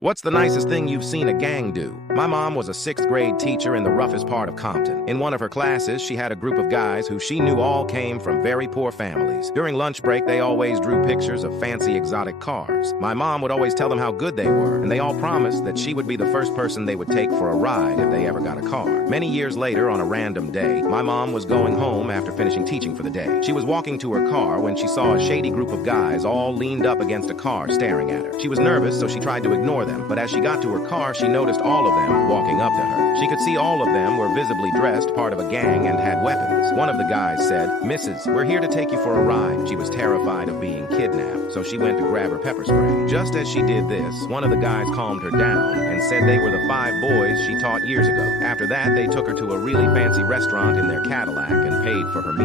What's the nicest thing you've seen a gang do? My mom was a sixth grade teacher in the roughest part of Compton. In one of her classes, she had a group of guys who she knew all came from very poor families. During lunch break, they always drew pictures of fancy exotic cars. My mom would always tell them how good they were, and they all promised that she would be the first person they would take for a ride if they ever got a car. Many years later, on a random day, my mom was going home after finishing teaching for the day. She was walking to her car when she saw a shady group of guys all leaned up against a car staring at her. She was nervous, so she tried to ignore them, but as she got to her car, she noticed all of them walking up to her. She could see all of them were visibly dressed, part of a gang, and had weapons. One of the guys said, "Mrs., we're here to take you for a ride." She was terrified of being kidnapped, so she went to grab her pepper spray. Just as she did this, one of the guys calmed her down and said they were the 5 boys she taught years ago. After that, they took her to a really fancy restaurant in their Cadillac and paid for her meal.